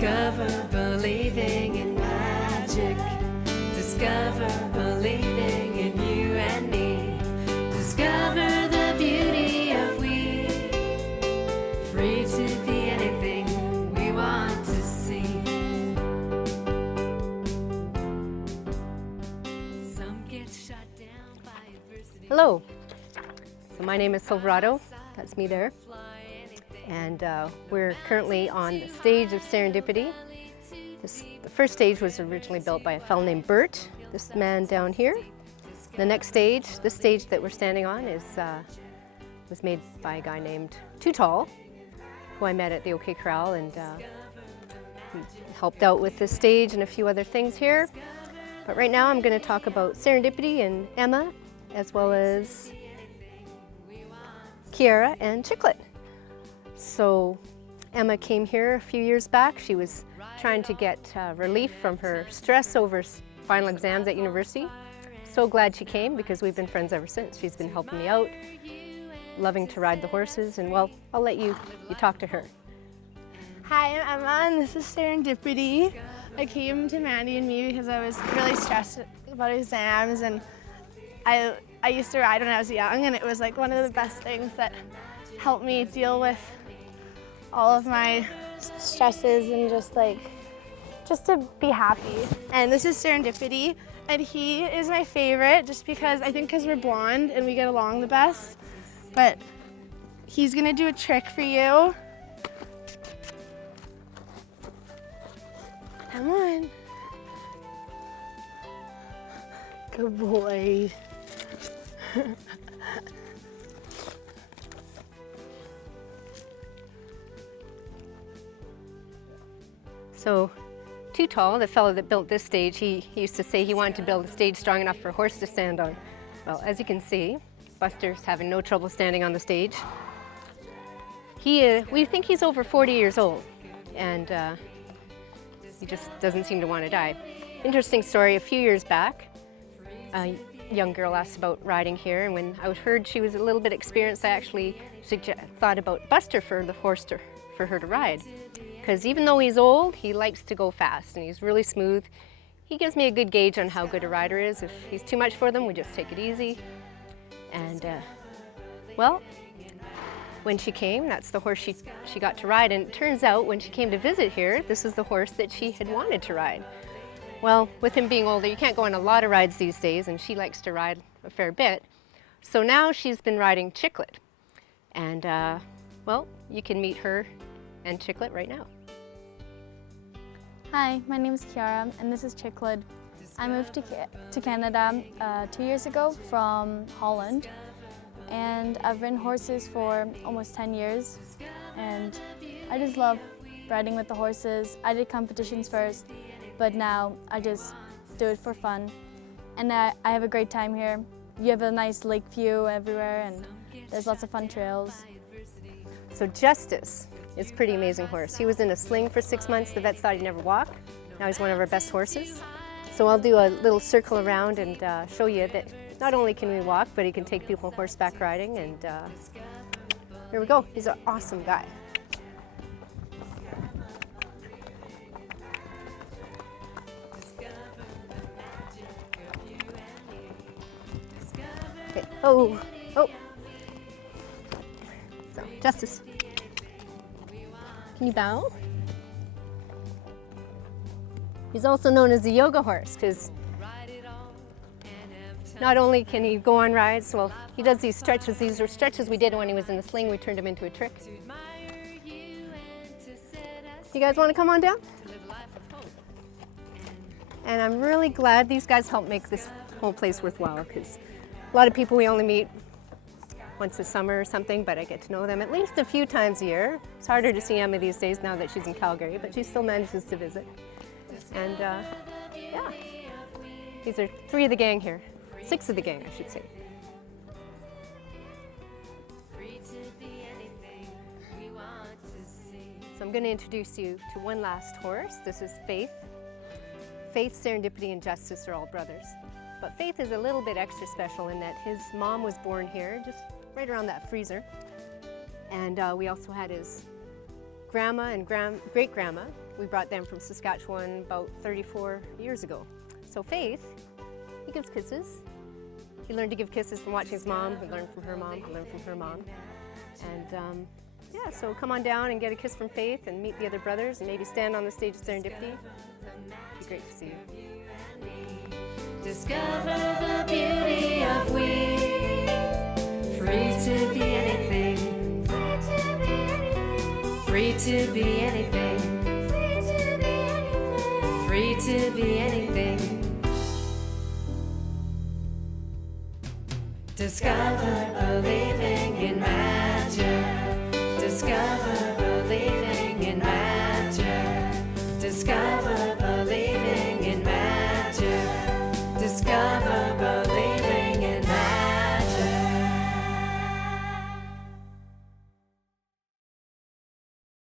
Discover believing in magic. Discover believing in you and me. Discover the beauty of we. Free to be anything we want to see. Some get shot down by adversity. Hello. So my name is Silverado. That's me there. And we're currently on the stage of Serendipity. The first stage was originally built by a fellow named Bert, this man down here. The next stage, this stage that we're standing on, was made by a guy named Too Tall, who I met at the OK Corral, and he helped out with this stage and a few other things here. But right now I'm going to talk about Serendipity and Emma, as well as Chiara and Chiclet. So Emma came here a few years back. She was trying to get relief from her stress over final exams at university. So glad she came because we've been friends ever since. She's been helping me out, loving to ride the horses, and well, I'll let you talk to her. Hi, I'm Emma and this is Serendipity. I came to Mandy and Me because I was really stressed about exams, and I used to ride when I was young, and it was like one of the best things that helped me deal with all of my stresses and just to be happy. And this is Serendipity, and he is my favorite just because we're blonde and we get along the best. But he's gonna do a trick for you. Come on. Good boy. So Too Tall, the fellow that built this stage, he used to say he wanted to build a stage strong enough for a horse to stand on. Well, as you can see, Buster's having no trouble standing on the stage. We think he's over 40 years old, and he just doesn't seem to want to die. Interesting story, a few years back, a young girl asked about riding here, and when I heard she was a little bit experienced, I actually thought about Buster for the horse for her to ride. Because even though he's old, he likes to go fast, and he's really smooth. He gives me a good gauge on how good a rider is. If he's too much for them, we just take it easy. And well, when she came, that's the horse she got to ride. And it turns out when she came to visit here, this is the horse that she had wanted to ride. Well, with him being older, you can't go on a lot of rides these days, and she likes to ride a fair bit. So now she's been riding Chiclet. And well, you can meet her and Chiclet right now. Hi, my name is Chiara and this is Chiclet. I moved to Canada 2 years ago from Holland, and I've ridden horses for almost 10 years, and I just love riding with the horses. I did competitions first, but now I just do it for fun, and I have a great time here. You have a nice lake view everywhere, and there's lots of fun trails. So Justice is a pretty amazing horse. He was in a sling for 6 months. The vets thought he'd never walk. Now he's one of our best horses. So I'll do a little circle around and show you that not only can we walk, but he can take people horseback riding. And here we go. He's an awesome guy. Okay. Oh. So, Justice. Can you bow? He's also known as the yoga horse because not only can he go on rides, well, he does these stretches. These are stretches we did when he was in the sling. We turned him into a trick. You guys want to come on down? And I'm really glad these guys helped make this whole place worthwhile, because a lot of people we only meet once a summer or something, but I get to know them at least a few times a year. It's harder to see Emma these days now that she's in Calgary, but she still manages to visit. And yeah, these are 3 of the gang here. 6 of the gang, I should say. So I'm going to introduce you to one last horse. This is Faith. Faith, Serendipity, and Justice are all brothers. But Faith is a little bit extra special in that his mom was born here, just right around that freezer. And we also had his grandma and great-grandma We brought them from Saskatchewan about 34 years ago. So Faith, he gives kisses. He learned to give kisses from watching his mom. He learned from her mom. He learned from her mom. And yeah, so come on down and get a kiss from Faith and meet the other brothers and maybe stand on the stage of Serendipity. It'd be great to see you. Discover the beauty of we. Free to be anything. Free to be anything. Free to be anything. Discover believing in magic. Discover believing in magic. Discover